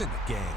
It's in the game.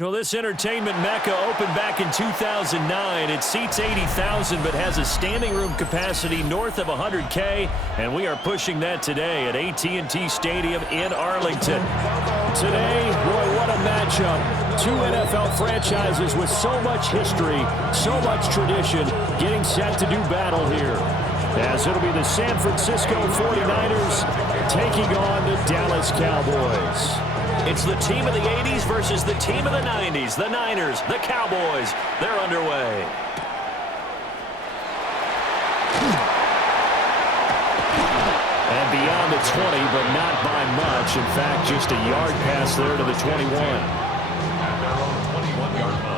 Well, this entertainment mecca opened back in 2009. It seats 80,000 but has a standing room capacity north of 100K, and we are pushing that today at AT&T Stadium in Arlington. Today, boy, what a matchup. Two NFL franchises with so much history, so much tradition, getting set to do battle here. As it'll be the San Francisco 49ers taking on the Dallas Cowboys. It's the team of the 80s versus the team of the 90s. The Niners, the Cowboys, they're underway. And beyond the 20, but not by much. In fact, just a yard pass there to the 21. At their own 21-yard line.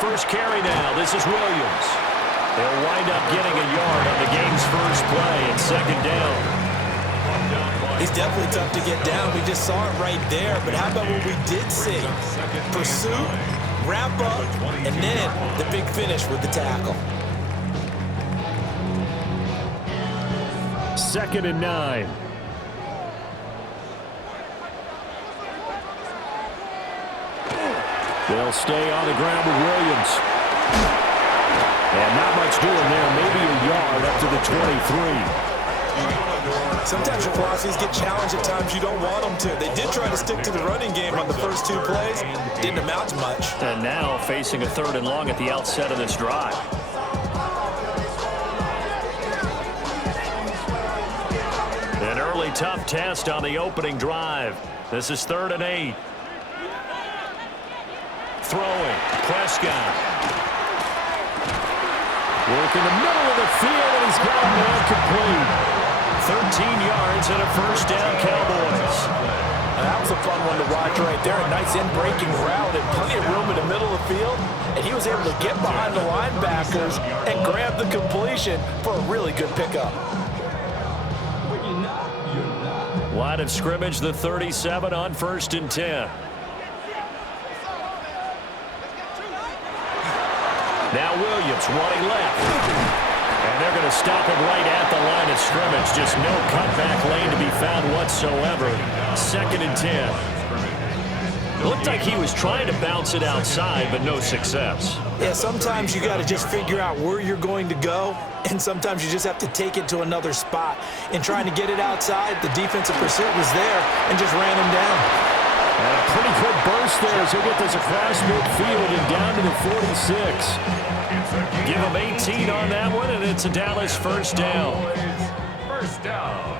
First carry now. This is Williams. They'll wind up getting a yard on the game's first play and second down. He's definitely tough to get down. We just saw it right there. But how about what we did see? Pursuit, wrap up, and then the big finish with the tackle. 2nd and 9. They'll stay on the ground with Williams. And not much doing there. Maybe a yard up to the 23. Sometimes your velocities get challenged at times you don't want them to. They did try to stick to the running game on the first two plays. Didn't amount to much. And now facing a 3rd and long at the outset of this drive. An early tough test on the opening drive. This is 3rd and 8. Throwing, Prescott. Work in the middle of the field, and he's got a man complete. 13 yards and a first down, Cowboys. That was a fun one to watch right there. A nice in-breaking route and plenty of room in the middle of the field. And he was able to get behind the linebackers and grab the completion for a really good pickup. Line of scrimmage, the 37 on 1st and 10. Now Williams running left. And they're going to stop him right at the line of scrimmage. Just no cutback lane to be found whatsoever. 2nd and 10. Looked like he was trying to bounce it outside, but no success. Yeah, sometimes you got to just figure out where you're going to go, and sometimes you just have to take it to another spot. In trying to get it outside, the defensive pursuit was there and just ran him down. And a pretty good burst there as he'll get this across midfield and down to the 46. Give him 18 on that one, and it's a Dallas first down. First down.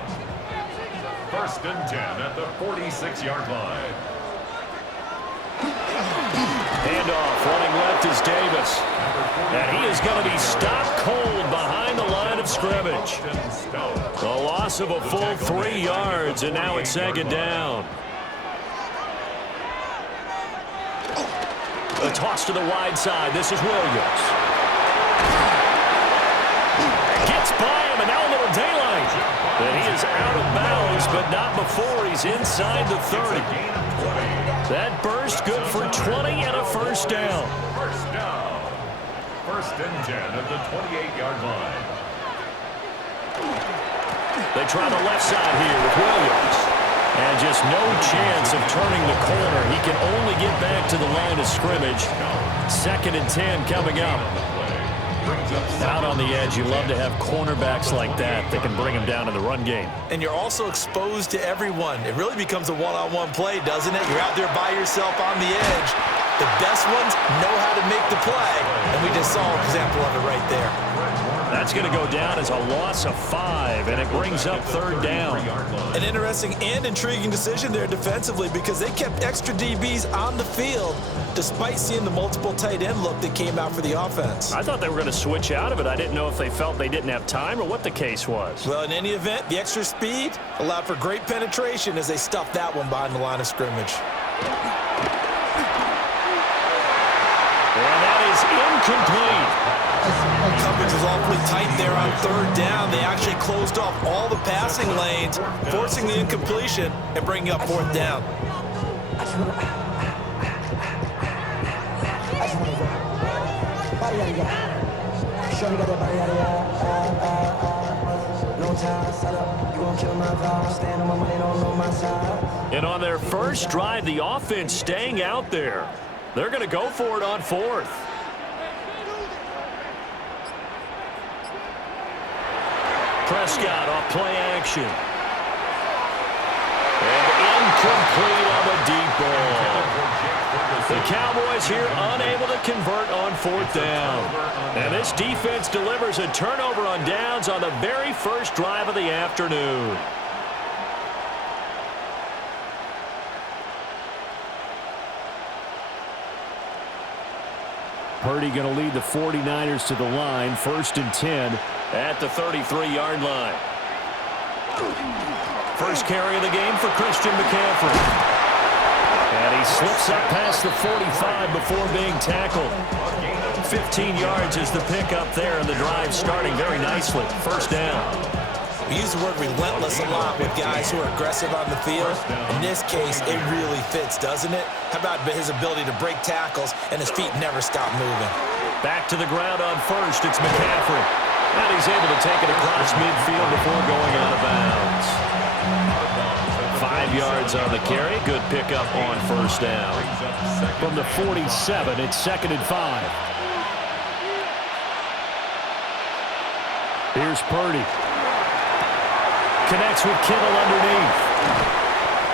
1st and 10 at the 46-yard line. Handoff, running left is Davis. And he is going to be stopped cold behind the line of scrimmage. The loss of a full 3 yards, and now it's 2nd down. A toss to the wide side. This is Williams. Gets by him, and now a little daylight. And he is out of bounds, but not before he's inside the 30. That burst good for 20 and a first down. First down. 1st and 10 at the 28-yard line. They try the left side here with Williams. And just no chance of turning the corner. He can only get back to the line of scrimmage. 2nd and 10 coming up. Out on the edge, you love to have cornerbacks like that that can bring him down in the run game. And you're also exposed to everyone. It really becomes a one-on-one play, doesn't it? You're out there by yourself on the edge. The best ones know how to make the play, and we just saw an example of it right there. That's going to go down as a loss of 5, and it brings up 3rd down. An interesting and intriguing decision there defensively because they kept extra DBs on the field despite seeing the multiple tight end look that came out for the offense. I thought they were going to switch out of it. I didn't know if they felt they didn't have time or what the case was. Well, in any event, the extra speed allowed for great penetration as they stuffed that one behind the line of scrimmage. And that is incomplete. Coverage was awfully tight there on 3rd down. They actually closed off all the passing lanes, forcing the incompletion and bringing up 4th down. And on their first drive, the offense staying out there. They're going to go for it on 4th. Prescott off play action. And incomplete on the deep ball. The Cowboys here unable to convert on 4th down. And this defense delivers a turnover on downs on the very first drive of the afternoon. Purdy going to lead the 49ers to the line. 1st and 10 at the 33-yard line. First carry of the game for Christian McCaffrey. And he slips up past the 45 before being tackled. 15 yards is the pickup there, and the drive starting very nicely. 1st down. We use the word relentless a lot with guys who are aggressive on the field. In this case, it really fits, doesn't it? How about his ability to break tackles and his feet never stop moving? Back to the ground on 1st, it's McCaffrey. And he's able to take it across midfield before going out of bounds. 5 yards on the carry. Good pickup on 1st down. From the 47, it's 2nd and 5. Here's Purdy. Connects with Kittle underneath.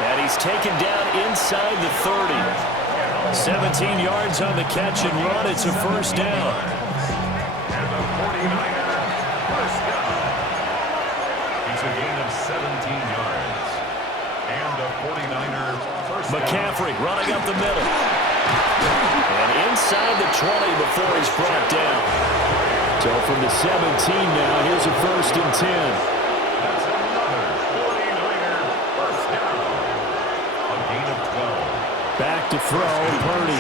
And he's taken down inside the 30. 17 yards on the catch and run. It's a 1st down. And the 49er first down. It's a gain of 17 yards. And the 49er first down. McCaffrey running up the middle. And inside the 20 before he's brought down. So from the 17 now, here's a 1st and 10. That's another 49er first down. A gain of 12. Back to throw, Purdy.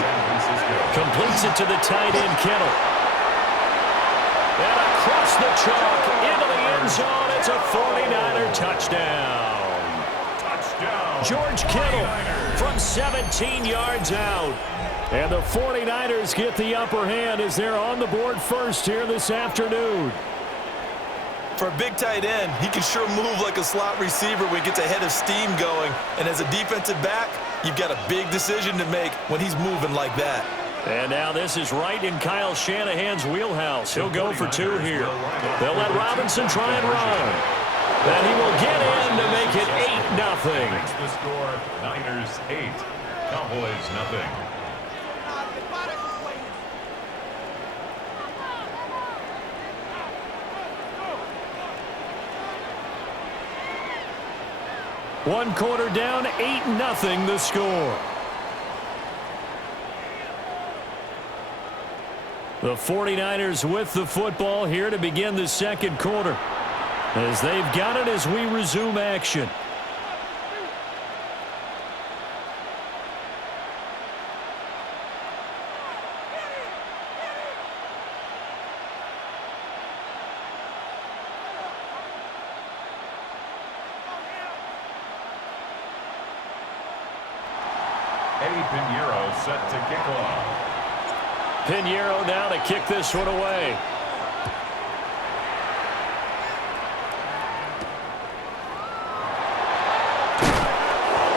Completes it to the tight end, Kittle. And across the chalk, into the end zone. It's a 49er touchdown. Touchdown, George Kittle from 17 yards out. And the 49ers get the upper hand as they're on the board first here this afternoon. For a big tight end, he can sure move like a slot receiver when he gets a head of steam going. And as a defensive back, you've got a big decision to make when he's moving like that. And now this is right in Kyle Shanahan's wheelhouse. He'll go for two here. They'll let Robinson try and run. And he will get in to make it 8-0. Makes the score Niners 8, Cowboys nothing. One quarter down, 8-0 the score. The 49ers with the football here to begin the second quarter, as they've got it as we resume action. Pinheiro set to kick off. Pinheiro now to kick this one away.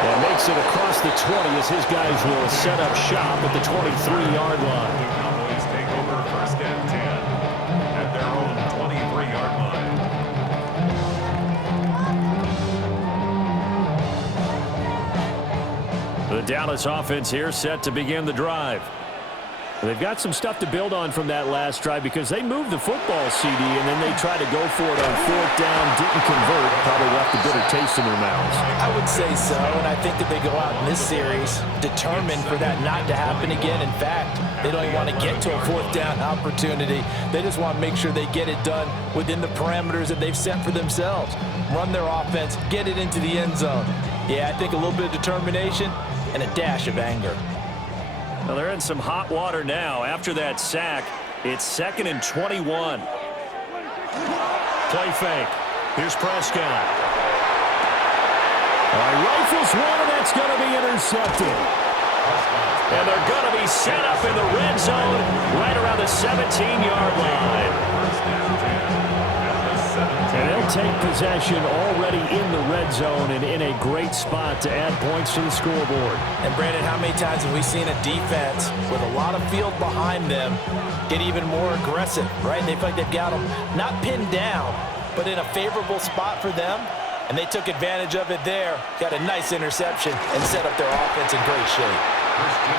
And makes it across the 20 as his guys will set up shop at the 23-yard line. The Cowboys take over first and 10 at their own 23-yard line. The Dallas offense here set to begin the drive. They've got some stuff to build on from that last drive because they moved the football, CD, and then they tried to go for it on fourth down, didn't convert, probably left a bitter taste in their mouths. I would say so, and I think that they go out in this series determined for that not to happen again. In fact, they don't even want to get to a fourth down opportunity. They just want to make sure they get it done within the parameters that they've set for themselves. Run their offense, get it into the end zone. Yeah, I think a little bit of determination and a dash of anger. Well, they're in some hot water now. After that sack, it's 2nd and 21. Play fake. Here's Prescott. All right, rifles one, and that's going to be intercepted. And they're going to be set up in the red zone right around the 17-yard line. And they'll take possession already in the red zone and in a great spot to add points to the scoreboard. And, Brandon, how many times have we seen a defense with a lot of field behind them get even more aggressive, right? They feel like they've got them not pinned down, but in a favorable spot for them, and they took advantage of it there, got a nice interception, and set up their offense in great shape.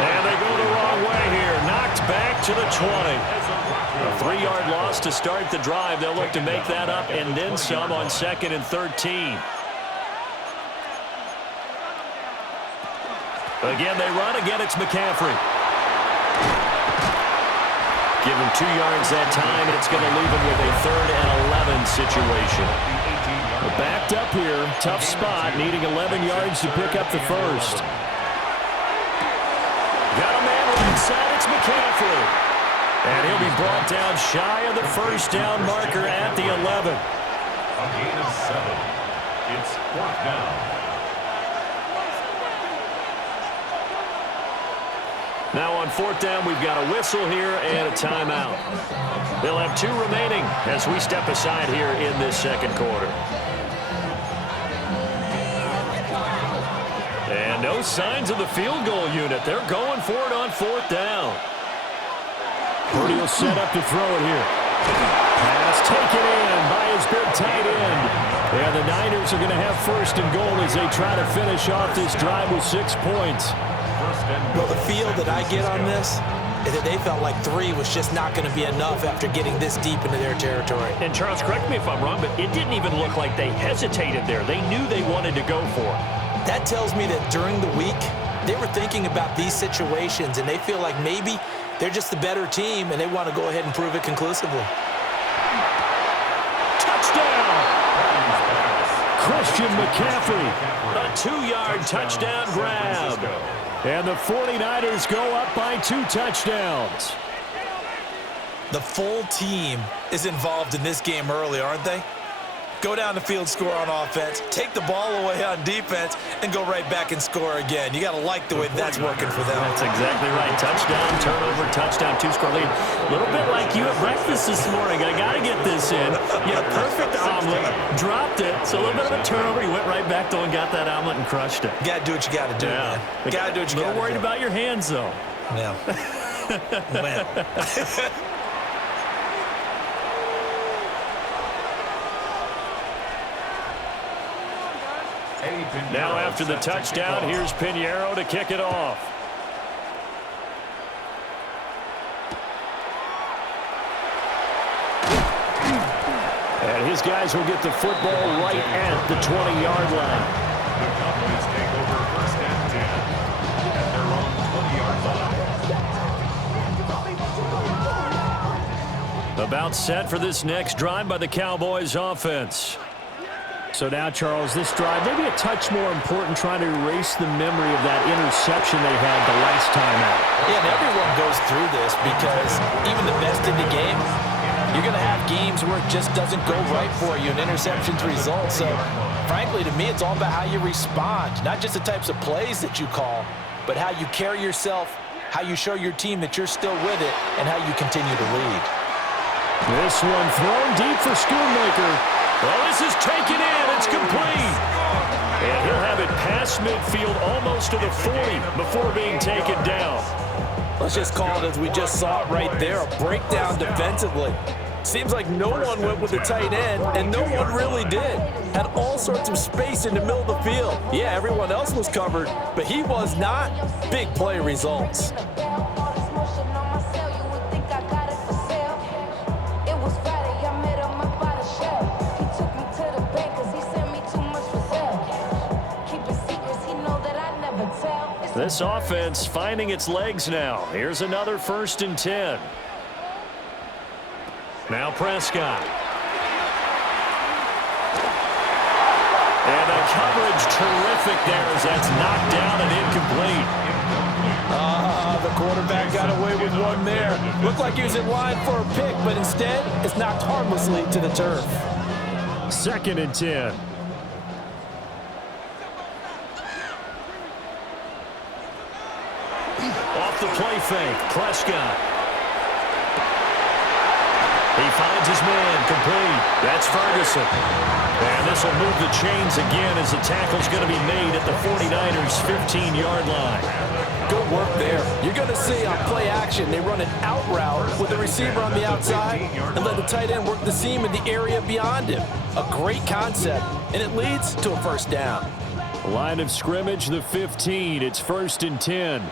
And they go the wrong way here. Knocked back to the 20. A 3-yard loss to start the drive. They'll look to make that up and then some on 2nd and 13. Again, they run. Again, it's McCaffrey. Give him 2 yards that time, and it's going to leave him with a 3rd and 11 situation. Backed up here. Tough spot, needing 11 yards to pick up the first. Got a man inside. It's McCaffrey. And he'll be brought down shy of the first down marker at the 11. A gain of 7. It's 4th down. Now on 4th down, we've got a whistle here and a timeout. They'll have 2 remaining as we step aside here in this second quarter. And no signs of the field goal unit. They're going for it on 4th down. Purdy will set up to throw it here. Pass taken in by his big tight end. And the Niners are going to have 1st and goal as they try to finish off this drive with 6 points. Well, the feel that I get on this is that they felt like 3 was just not going to be enough after getting this deep into their territory. And Charles, correct me if I'm wrong, but it didn't even look like they hesitated there. They knew they wanted to go for it. That tells me that during the week, they were thinking about these situations, and they feel like maybe they're just the better team, and they want to go ahead and prove it conclusively. Touchdown! Christian McCaffrey. A 2-yard touchdown grab. And the 49ers go up by 2 touchdowns. The full team is involved in this game early, aren't they? Go down the field, score on offense, take the ball away on defense, and go right back and score again. You got to like the way that's working for them. That's exactly right. Touchdown, turnover, touchdown, two-score lead. A little bit like you at breakfast this morning. I got to get this in. You had a perfect omelet, dropped it, so a little bit of a turnover. You went right back, though, and got that omelet and crushed it. You got to do what you got to do, man. You got to do what you got to do. A little worried about your hands, though. Yeah. Well. Now after the touchdown, here's Pinheiro to kick it off. And his guys will get the football right at the 20-yard line. The Cowboys take over first and 10 at their own 20-yard line. About set for this next drive by the Cowboys offense. So now, Charles, this drive maybe a touch more important, trying to erase the memory of that interception they had the last time out. Yeah, and everyone goes through this because even the best in the game, you're going to have games where it just doesn't go right for you and interceptions result. So, frankly, to me, it's all about how you respond, not just the types of plays that you call, but how you carry yourself, how you show your team that you're still with it, and how you continue to lead. This one thrown deep for Schoonmaker. Well, this is taken in. It's complete. And he'll have it past midfield almost to the 40 before being taken down. Let's just call it as we just saw it right there, a breakdown defensively. Seems like no one went with the tight end, and no one really did. Had all sorts of space in the middle of the field. Yeah, everyone else was covered, but he was not. Big play results. This offense finding its legs now. Here's another 1st and 10. Now Prescott. And the coverage terrific there as that's knocked down and incomplete. The quarterback got away with one there. Looked like he was in line for a pick, but instead it's knocked harmlessly to the turf. 2nd and 10. Off the play fake, Prescott. He finds his man, complete. That's Ferguson. And this will move the chains again as the tackle's going to be made at the 49ers' 15-yard line. Good work there. You're going to see on play action, they run an out route with the receiver on the outside and let the tight end work the seam in the area beyond him. A great concept, and it leads to a 1st down. Line of scrimmage, the 15. It's 1st and 10.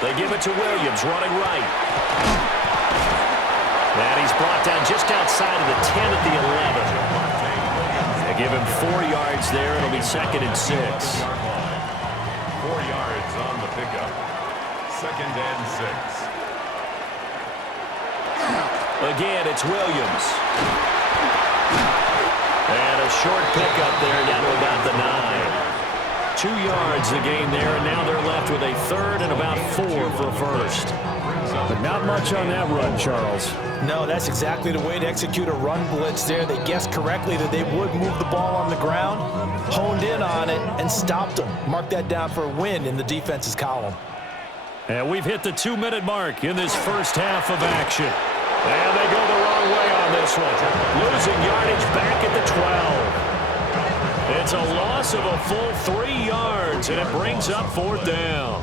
They give it to Williams, running right. And he's brought down just outside of the 10 at the 11. They give him 4 yards there. It'll be 2nd and 6. 4 yards on the pickup. 2nd and 6. Again, it's Williams. And a short pickup there down to about the 9. 2 yards the gain there, and now they're left with a 3rd and about 4 for a 1st. But not much on that run, Charles. No, that's exactly the way to execute a run blitz there. They guessed correctly that they would move the ball on the ground, honed in on it, and stopped them. Mark that down for a win in the defense's column. And we've hit the 2-minute mark in this first half of action. And they go the wrong way on this one. Losing yardage back at the 12. It's a loss of a full 3 yards, and it brings up 4th down.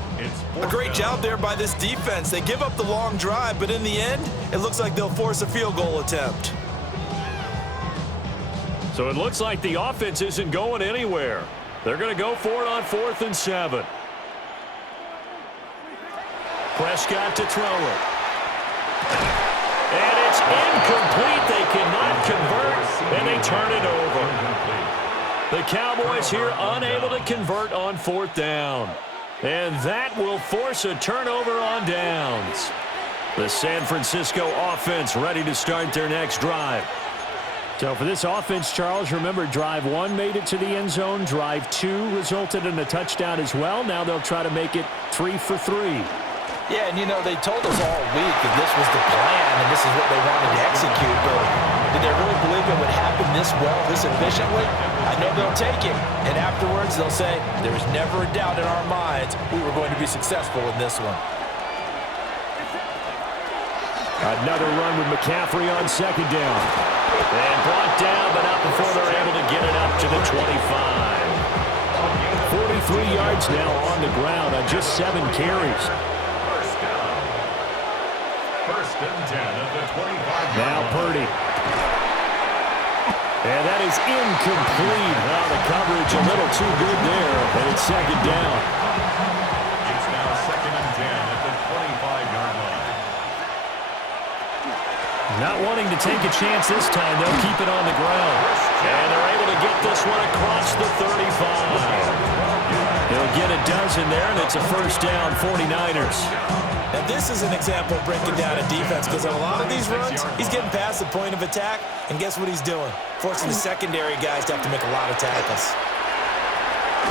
A great job there by this defense. They give up the long drive, but in the end, it looks like they'll force a field goal attempt. So it looks like the offense isn't going anywhere. They're going to go for it on 4th and 7. Prescott to throw it. And it's incomplete. They cannot convert, and they turn it over. The Cowboys here unable to convert on 4th down. And that will force a turnover on downs. The San Francisco offense ready to start their next drive. So for this offense, Charles, remember drive 1 made it to the end zone. Drive 2 resulted in a touchdown as well. Now they'll try to make it 3 for 3. Yeah, and they told us all week that this was the plan and this is what they wanted to execute, but did they really believe it would happen this well, this efficiently? I know they'll take it, and afterwards they'll say, there was never a doubt in our minds we were going to be successful in this one. Another run with McCaffrey on second down. And brought down, but not before they're able to get it up to the 25. 43 yards now on the ground on just 7 carries. First and 10 at the 25. Now Purdy. And that is incomplete. Well, the coverage a little too good there, and it's second down. It's now second and 10 at the 25-yard line. Not wanting to take a chance this time. They'll keep it on the ground. And they're able to get this one across the 35. He'll get a dozen there, and it's a first down, 49ers. Now, this is an example of breaking down a defense because on a lot of these runs, he's getting past the point of attack, and guess what he's doing? Forcing the secondary guys to have to make a lot of tackles.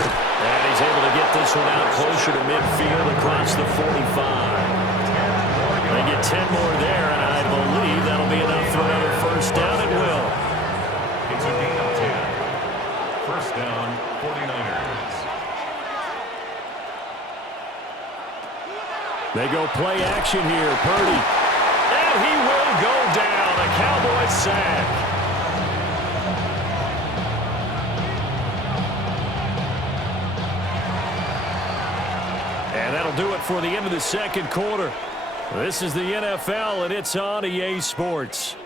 And he's able to get this one out closer to midfield across the 45. They get 10 more there, and I believe that'll be enough for another first down. It will. It's a gain of 10. First down, 49ers. They go play action here. Purdy. And he will go down. A Cowboys sack. And that'll do it for the end of the second quarter. This is the NFL, and it's on EA Sports.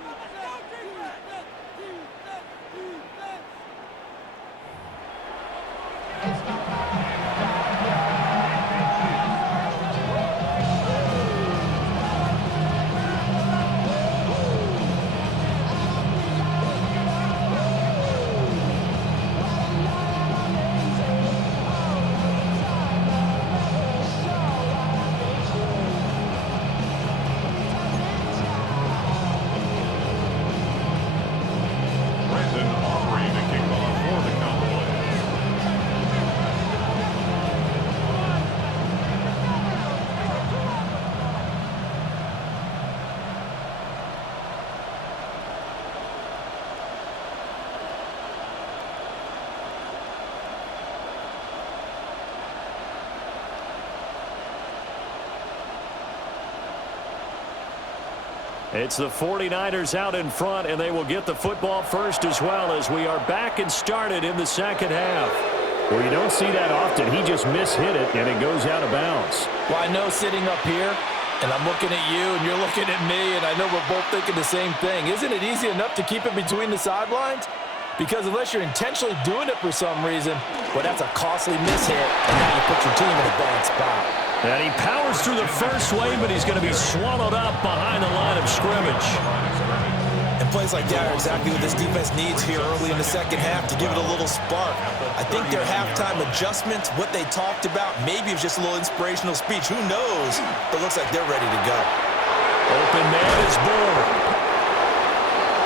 It's the 49ers out in front, and they will get the football first as well as we are back and started in the second half. Well, you don't see that often. He just mishit it, and it goes out of bounds. Well, I know sitting up here, and I'm looking at you, and you're looking at me, and I know we're both thinking the same thing. Isn't it easy enough to keep it between the sidelines? Because unless you're intentionally doing it for some reason, well, that's a costly mishit, and now you put your team in a bad spot. And he powers through the first wave, but he's going to be swallowed up behind the line of scrimmage. And plays like that are exactly what this defense needs here early in the second half to give it a little spark. I think their halftime adjustments, what they talked about, maybe it was just a little inspirational speech. Who knows? But it looks like they're ready to go. Open man is born.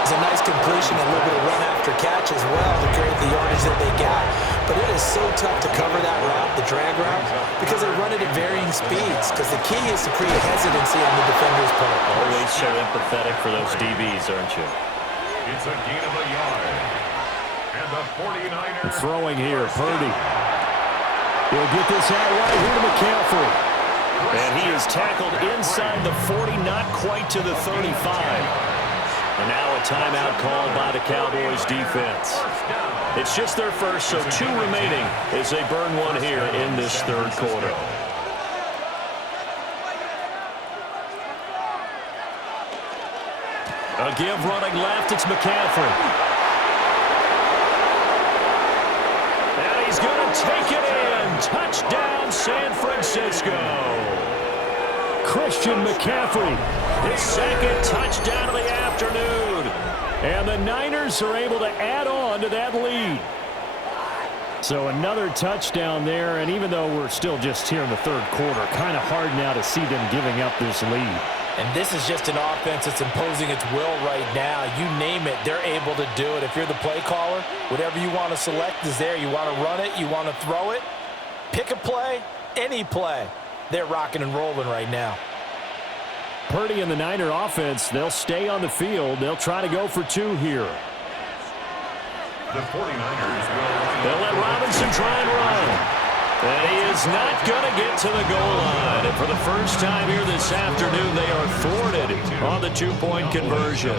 It's a nice completion, a little bit of run after catch as well to create the yardage that they got. But it is so tough to cover that route, the drag route, because they run it at varying speeds. Because the key is to create hesitancy on the defender's part. Always so empathetic for those DBs, aren't you? It's a gain of a yard. And the 49ers. Throwing here, Purdy. He'll get this out right here to McCaffrey. And he is tackled inside the 40, not quite to the 35. And now a timeout called by the Cowboys defense. It's just their first, so 2 remaining as they burn one here in this third quarter. A give running left, it's McCaffrey. And he's going to take it in. Touchdown, San Francisco. Christian McCaffrey, his second touchdown of the afternoon. And the Niners are able to add on to that lead. So another touchdown there, and even though we're still just here in the third quarter, kind of hard now to see them giving up this lead. And this is just an offense that's imposing its will right now. You name it, they're able to do it. If you're the play caller, whatever you want to select is there. You want to run it, you want to throw it, pick a play, any play. they're rocking and rolling right now. Purdy and the Niner offense, they'll stay on the field. They'll try to go for 2 here. The 49ers will... They'll let Robinson try and run. And he is not going to get to the goal line. And for the first time here this afternoon, they are thwarted on the 2-point conversion.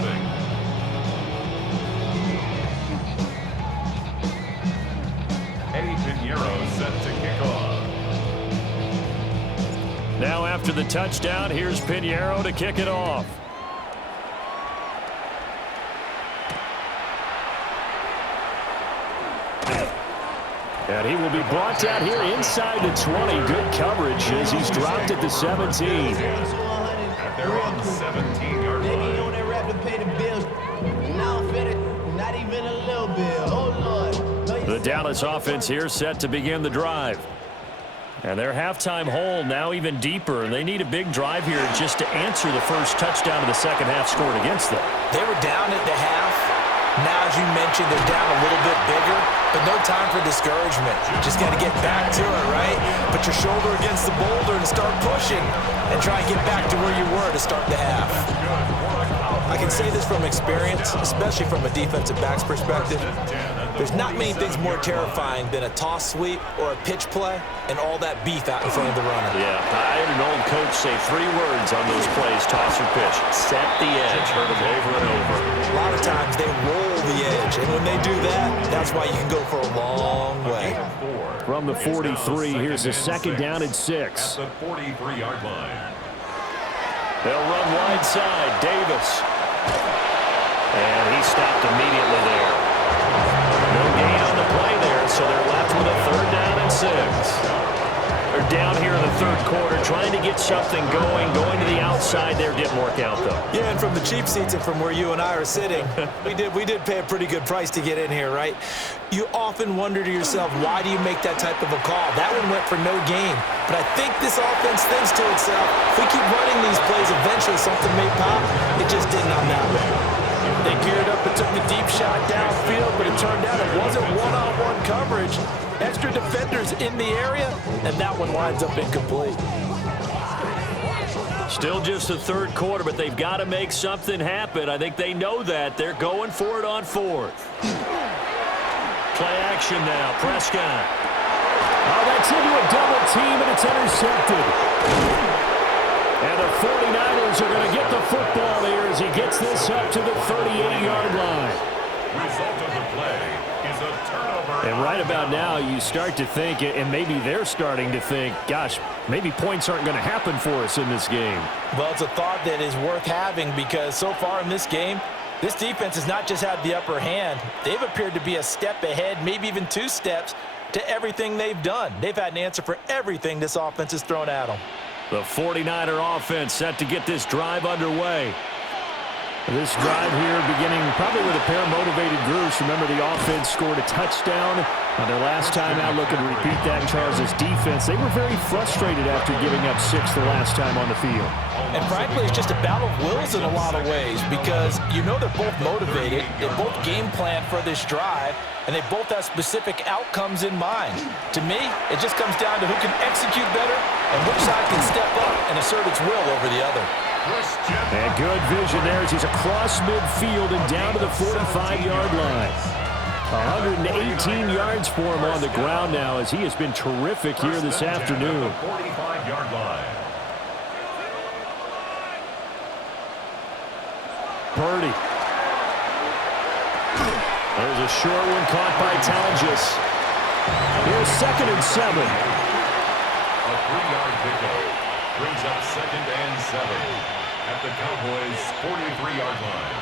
Eddie Pinheiro set to kick off. Now after the touchdown, here's Pinheiro to kick it off. And he will be brought down here inside the 20. Good coverage as he's dropped at the 17. At their own 17-yard line. The Dallas offense here set to begin the drive. And their halftime hole now even deeper. And they need a big drive here just to answer the first touchdown of the second half scored against them. They were down at the half. Now, as you mentioned, they're down a little bit bigger, but no time for discouragement. You just got to get back to it, right? Put your shoulder against the boulder and start pushing and try and get back to where you were to start the half. I can say this from experience, especially from a defensive back's perspective. There's not many things more terrifying than a toss sweep or a pitch play and all that beef out in front of the runner. Yeah, I had an old coach say 3 words on those plays, toss or pitch. Set the edge, heard them over and over. A lot of times they roll the edge, and when they do that, that's why you can go for a long way. From the 43, here's a second down and 6. At the 43-yard line. They'll run wide side, Davis. And he stopped immediately there. No gain on the play there, so they're left with a 3rd down and 6. They're down here in the 3rd quarter, trying to get something going to the outside there. Didn't work out, though. Yeah, and from the cheap seats and from where you and I are sitting, we did pay a pretty good price to get in here, right? You often wonder to yourself, why do you make that type of a call? That one went for no gain. But I think this offense thinks to itself, if we keep running these plays, eventually something may pop. It just didn't on that one. They geared up and took the deep shot downfield, but it turned out it wasn't one-on-one coverage. Extra defenders in the area, and that one winds up incomplete. Still just the 3rd quarter, but they've got to make something happen. I think they know that. They're going for it on 4th. Play action now. Prescott. Oh, that's into a double team, and it's intercepted. And the 49ers are going to get the football here as he gets this up to the 38-yard line. Result of the play is a turnover. And right about now, you start to think, and maybe they're starting to think, gosh, maybe points aren't going to happen for us in this game. Well, it's a thought that is worth having because so far in this game, this defense has not just had the upper hand. They've appeared to be a step ahead, maybe even 2 steps to everything they've done. They've had an answer for everything this offense has thrown at them. The 49er offense set to get this drive underway. This drive here beginning probably with a pair of motivated groups. Remember, the offense scored a touchdown on their last time out, looking to repeat that in Charles' defense. They were very frustrated after giving up 6 the last time on the field. And frankly, it's just a battle of wills in a lot of ways because you know they're both motivated. They both game plan for this drive, and they both have specific outcomes in mind. To me, it just comes down to who can execute better and which side can step up and assert its will over the other. And good vision there as he's across midfield and down to the 45-yard line. 118 yards for him on the ground now as he has been terrific here this afternoon. 45-yard line. Purdy. There's a short one caught by Talgis. Here's 2nd and 7. A 3-yard pickup brings up 2nd and 7 at the Cowboys' 43-yard line.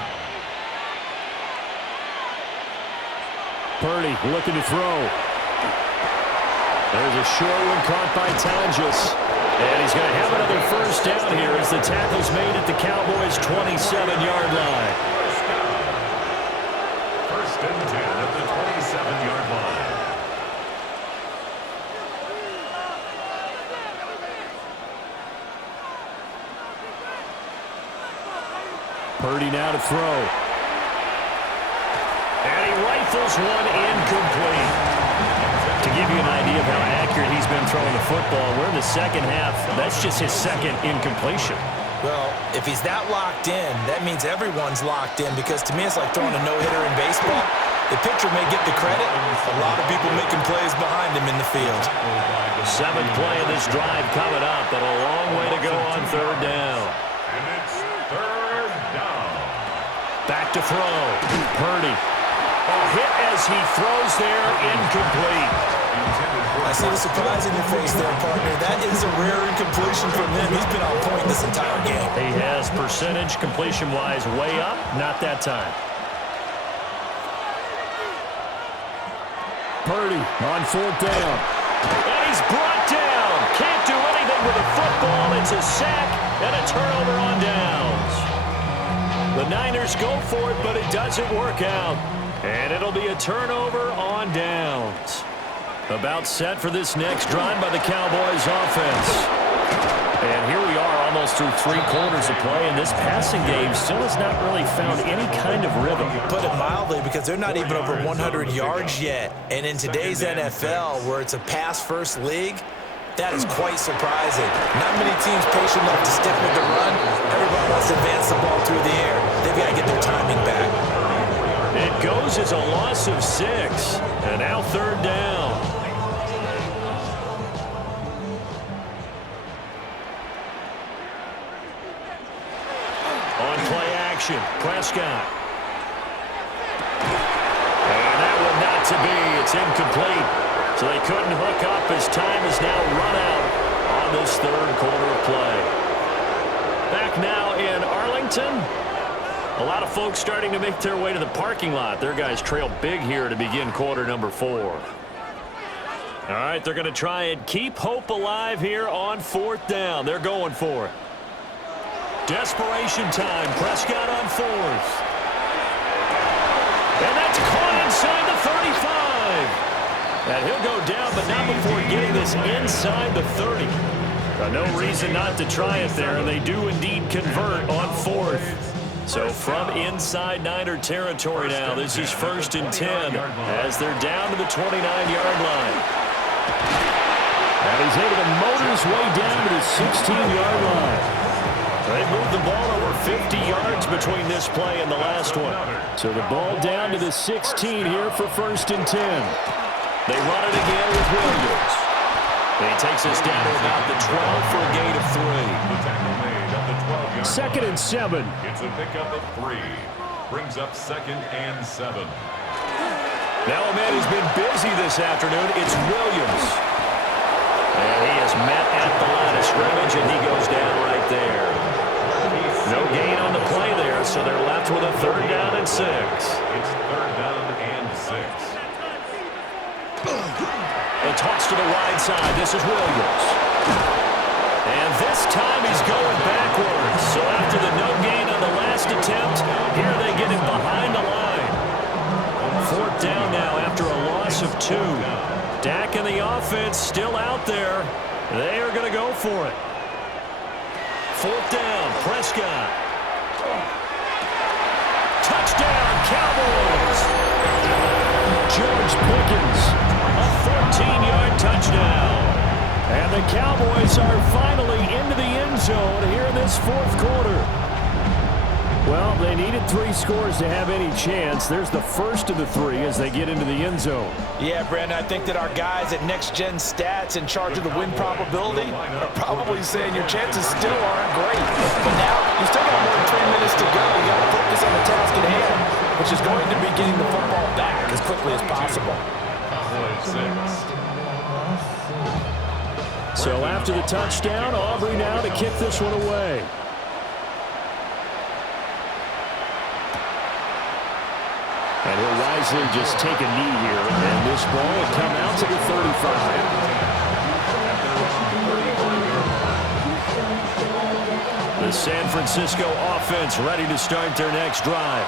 Purdy looking to throw. There's a short one caught by Talgis. And he's going to have another first down here as the tackle's made at the Cowboys' 27-yard line. First and 10 at the 27-yard line. Purdy now to throw. And he rifles one incomplete. To give you an idea of how accurate record he's been throwing the football. We're in the second half. That's just his second incompletion. Well, if he's that locked in, that means everyone's locked in, because to me it's like throwing a no-hitter in baseball. The pitcher may get the credit. A lot of people making plays behind him in the field. Seventh play of this drive coming up, but a long way to go on third down. And it's third down. Back to throw. Purdy. A hit as he throws there, incomplete. I see the surprise in your face there, partner. That is a rare incompletion from him. He's been on point this entire game. He has percentage completion-wise way up, not that time. Purdy on fourth down. And he's brought down. Can't do anything with the football. It's a sack and a turnover on downs. The Niners go for it, but it doesn't work out. And it'll be a turnover on downs. About set for this next drive by the Cowboys offense. And here we are almost through 3 quarters of play, and this passing game still has not really found any kind of rhythm. Put it mildly, because they're not even over 100 yards yet. And in today's NFL, where it's a pass-first league, that is quite surprising. Not many teams patient enough to stick with the run. Everybody wants to advance the ball through the air. They've got to get their timing back. It goes as a loss of 6, and now third down. On play action, Prescott. And that one not to be. It's incomplete. So they couldn't hook up as time is now run out on this third quarter of play. Back now in Arlington. A lot of folks starting to make their way to the parking lot. Their guys trail big here to begin quarter number 4. All right, they're going to try and keep hope alive here on fourth down. They're going for it. Desperation time. Prescott on fourth. And that's caught inside the 35. And he'll go down, but not before getting this inside the 30. No reason not to try it there, and they do indeed convert on fourth. So from inside Niner territory now, this is 1st and 10 as they're down to the 29-yard line. And he's able to motor his way down to the 16-yard line. They moved the ball over 50 yards between this play and the last one. So the ball down to the 16 here for 1st and 10. They run it again with Williams. And he takes us down to about the 12 for a gain of 3. 2nd and 7. It's a pickup of 3. Brings up 2nd and 7. Now a man who's been busy this afternoon, it's Williams. And he is met at the line of scrimmage, and he goes down right there. No gain on the play there, so they're left with a 3rd down and 6. It's 3rd down and 6. A toss to the wide side. This is Williams. And this time he's going backwards. So after the no gain on the last attempt, here they get him behind the line. 4th down now after a loss of 2. Dak and the offense still out there. They are going to go for it. 4th down, Prescott. Touchdown, Cowboys. George Pickens, a 14-yard touchdown. And the Cowboys are finally into the end zone here in this 4th quarter. Well, they needed 3 scores to have any chance. There's the first of the 3 as they get into the end zone. Yeah, Brandon, I think that our guys at Next Gen Stats in charge of the win probability are probably saying your chances still aren't great. But now, you still got more than 3 minutes to go. You got to focus on the task at hand, which is going to be getting the football back as quickly as possible. So after the touchdown, Aubrey now to kick this one away. And he'll wisely just take a knee here. And this ball will come out to the 35. The San Francisco offense ready to start their next drive.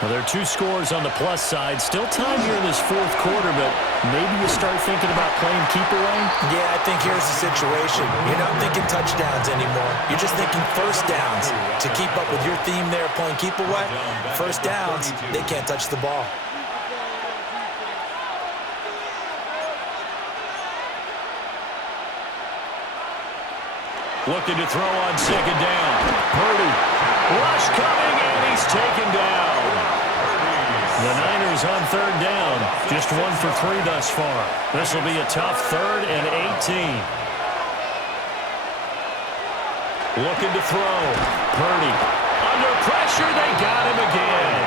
Well, there are 2 scores on the plus side. Still time here in this 4th quarter, but maybe you start thinking about playing keep away? Yeah, I think here's the situation. You're not thinking touchdowns anymore. You're just thinking first downs. To keep up with your theme there, playing keep away, first downs, they can't touch the ball. Looking to throw on second down. Purdy. Rush coming, and he's taken down. The Niners on third down. Just 1 for 3 thus far. This will be a tough 3rd and 18. Looking to throw. Purdy. Under pressure, they got him again.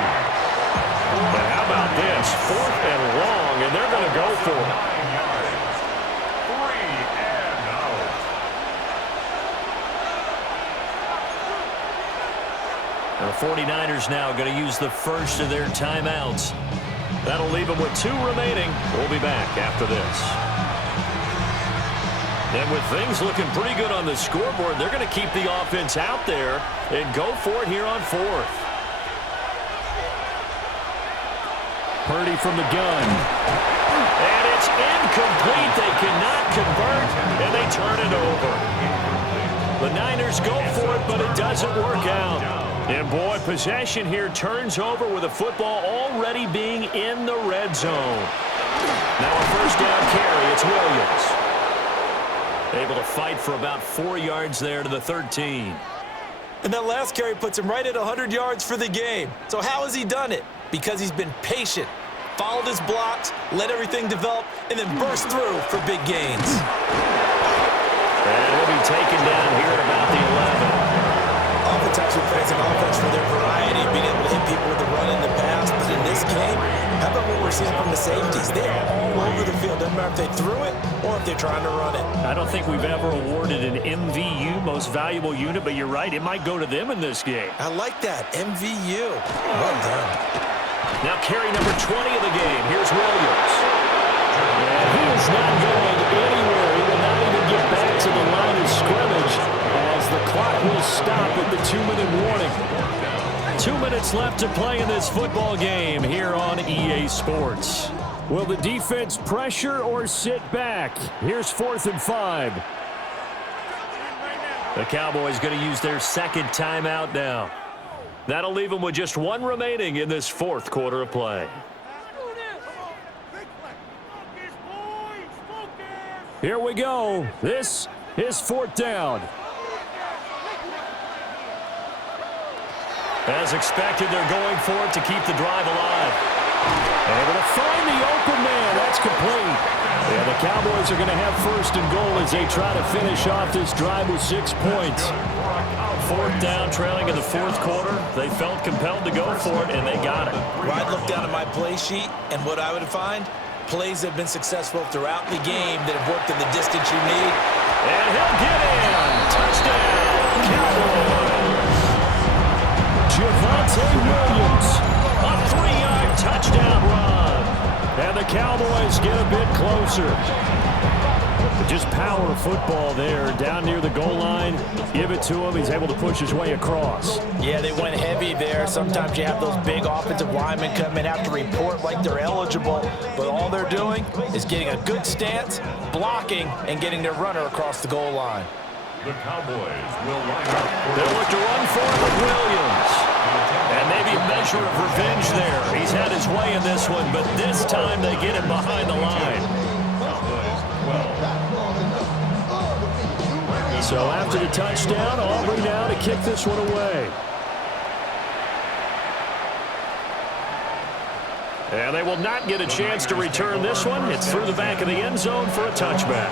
But how about this? 4th and long, and they're going to go for it. 3 and out. The 49ers now going to use the first of their timeouts. That'll leave them with 2 remaining. We'll be back after this. And with things looking pretty good on the scoreboard, they're going to keep the offense out there and go for it here on 4th. Purdy from the gun. And it's incomplete. They cannot convert, and they turn it over. The Niners go for it, but it doesn't work out. And, boy, possession here turns over with the football already being in the red zone. Now a first down carry. It's Williams. Able to fight for about 4 yards there to the 13. And that last carry puts him right at 100 yards for the game. So how has he done it? Because he's been patient, followed his blocks, let everything develop, and then burst through for big gains. And he'll be taken down here at about the 11. Oftentimes we praise an offense for their variety, being able to hit people with the run in the pass. But in this game, how about what we're seeing from the safeties? They are all over the field. Doesn't matter if they threw it or if they're trying to run it. I don't think we've ever awarded an MVU, most valuable unit, but you're right, it might go to them in this game. I like that, MVU. Well done. Now carry number 20 of the game. Here's Williams. And he is not going anywhere. He will not even get back to the line of scrimmage as the clock will stop with the 2-minute warning. 2 minutes left to play in this football game here on EA Sports. Will the defense pressure or sit back? Here's 4th and 5. The Cowboys going to use their second timeout now. That'll leave them with just 1 remaining in this 4th quarter of play. Here we go. This is 4th down. As expected, they're going for it to keep the drive alive. Able to find the open man. That's complete. And the Cowboys are going to have 1st and goal as they try to finish off this drive with 6 points. 4th down, trailing in the 4th quarter. They felt compelled to go for it, and they got it. Well, I'd look down at my play sheet, and what I would find, plays that have been successful throughout the game that have worked in the distance you need. And he'll get in. Touchdown, Cowboys. Javonte Williams, a 3-yard touchdown run. And the Cowboys get a bit closer. Just power football there, down near the goal line. Give it to him. He's able to push his way across. Yeah, they went heavy there. Sometimes you have those big offensive linemen come in, have to report like they're eligible. But all they're doing is getting a good stance, blocking, and getting their runner across the goal line. The Cowboys will line up. They'll look to run for it with Williams. And maybe a measure of revenge there. He's had his way in this one, but this time they get him behind the line. So after the touchdown, Aubrey now to kick this one away. And they will not get a chance to return this one. It's through the back of the end zone for a touchback.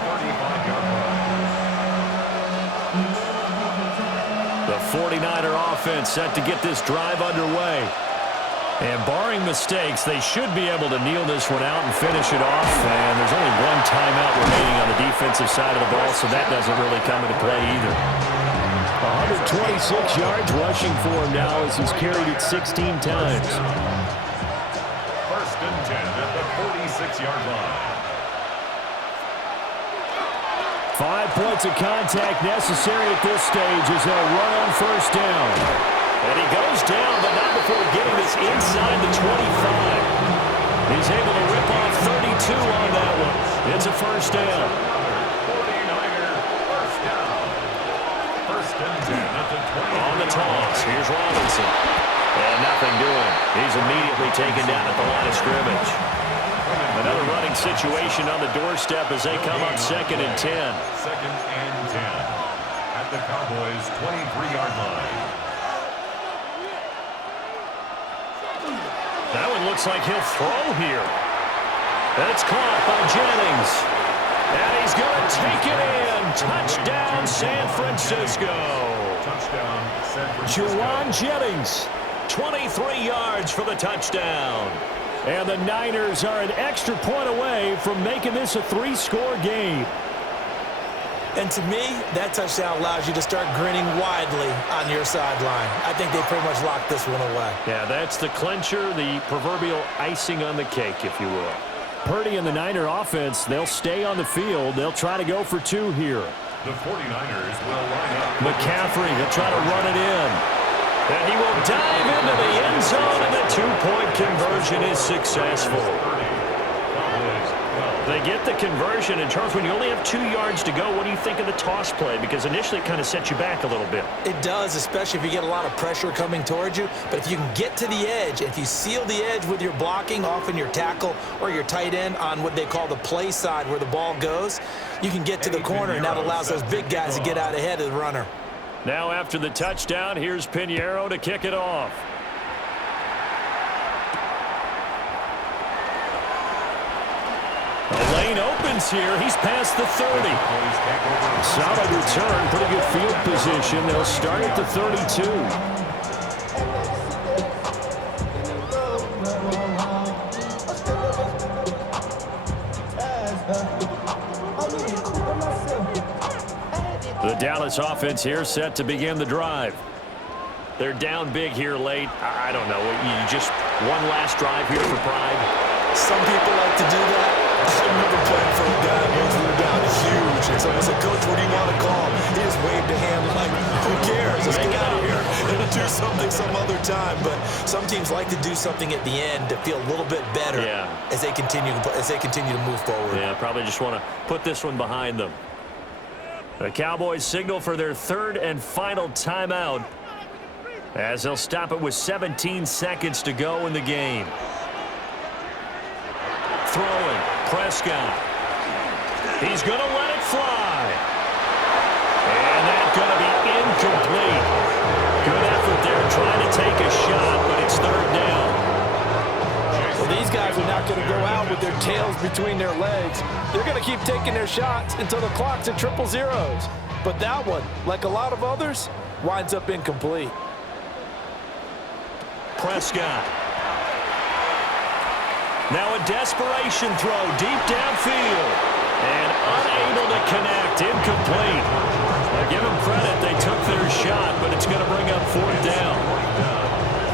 The 49er offense set to get this drive underway. And barring mistakes, they should be able to kneel this one out and finish it off. And there's only 1 timeout remaining on the defensive side of the ball, so that doesn't really come into play either. 126 yards rushing for him now as he's carried it 16 times. 1st and 10 at the 46-yard line. 5 points of contact necessary at this stage as they'll run on 1st down. And he goes down, but not before getting this inside the 25. He's able to rip off 32 on that one. It's a 1st down. 49er first down. 1st and 10 at the 20. On the toss, here's Robinson. And nothing doing. He's immediately taken down at the line of scrimmage. Another running situation on the doorstep as they come up 2nd and 10. 2nd and 10 at the Cowboys' 23-yard line. That one looks like he'll throw here. That's caught by Jennings. And he's going to take it in. Touchdown, San Francisco. Touchdown, San Francisco. Juwan Jennings, 23 yards for the touchdown. And the Niners are an extra point away from making this a 3-score game. And to me, that touchdown allows you to start grinning widely on your sideline. I think they pretty much locked this one away. Yeah, that's the clincher, the proverbial icing on the cake, if you will. Purdy and the Niner offense, they'll stay on the field. They'll try to go for 2 here. The 49ers will line up. McCaffrey, he'll try to run it in. And he will dive into the end zone, and the 2-point conversion is successful. They get the conversion, and Charles, when you only have 2 yards to go, what do you think of the toss play? Because initially it kind of sets you back a little bit. It does, especially if you get a lot of pressure coming towards you. But if you can get to the edge, if you seal the edge with your blocking, often your tackle or your tight end on what they call the play side where the ball goes, you can get to the corner, and that allows those big guys to get out ahead of the runner. Now after the touchdown, here's Pinheiro to kick it off. The lane opens here. He's past the 30. Solid return. Pretty good field position. They'll start at the 32. The Dallas offense here set to begin the drive. They're down big here late. I don't know. You just one last drive here for pride. Some people like to do that. I remember playing for a guy once we were down huge, and someone said, "Coach, what do you want to call?" He just waved a hand like, "Who cares? Let's get out of here and do something some other time." But some teams like to do something at the end to feel a little bit better as they continue to move forward. Yeah, probably just want to put this one behind them. The Cowboys signal for their 3rd and final timeout as they'll stop it with 17 seconds to go in the game. Throwing, Prescott. He's going to let it fly. And that's going to be incomplete. Good effort there trying to take a shot, but it's 3rd down. Well, these guys are not going to go out with their tails between their legs. They're going to keep taking their shots until the clock's at 000. But that one, like a lot of others, winds up incomplete. Prescott. Now a desperation throw deep downfield. And unable to connect. Incomplete. Now give them credit. They took their shot, but it's going to bring up 4th down.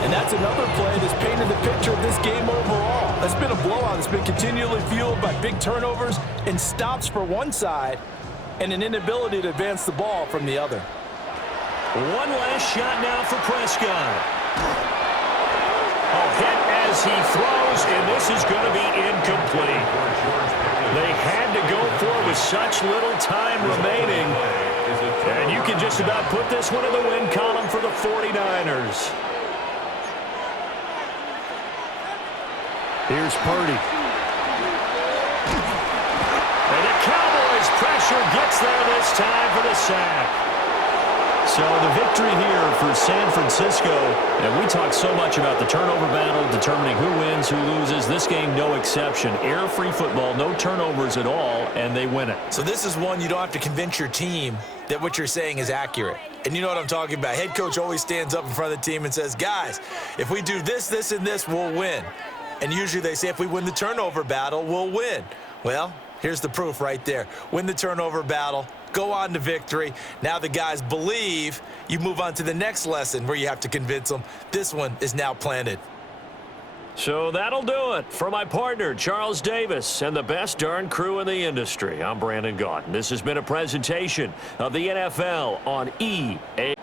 And that's another play that's painted the picture of this game overall. It's been a blowout. It's been continually fueled by big turnovers and stops for one side and an inability to advance the ball from the other. One last shot now for Prescott. A hit as he throws, and this is going to be incomplete. They had to go for it with such little time remaining. And you can just about put this one in the win column for the 49ers. Here's Purdy. And the Cowboys' pressure gets there this time for the sack. So the victory here for San Francisco, and we talk so much about the turnover battle, determining who wins, who loses. This game, no exception. Error-free football, no turnovers at all, and they win it. So this is one you don't have to convince your team that what you're saying is accurate. And you know what I'm talking about. Head coach always stands up in front of the team and says, guys, if we do this, this, and this, we'll win. And usually they say if we win the turnover battle, we'll win. Well, here's the proof right there. Win the turnover battle. Go on to victory. Now the guys believe. You move on to the next lesson where you have to convince them. This one is now planted. So that'll do it. For my partner, Charles Davis, and the best darn crew in the industry, I'm Brandon Gaudin. This has been a presentation of the NFL on EA.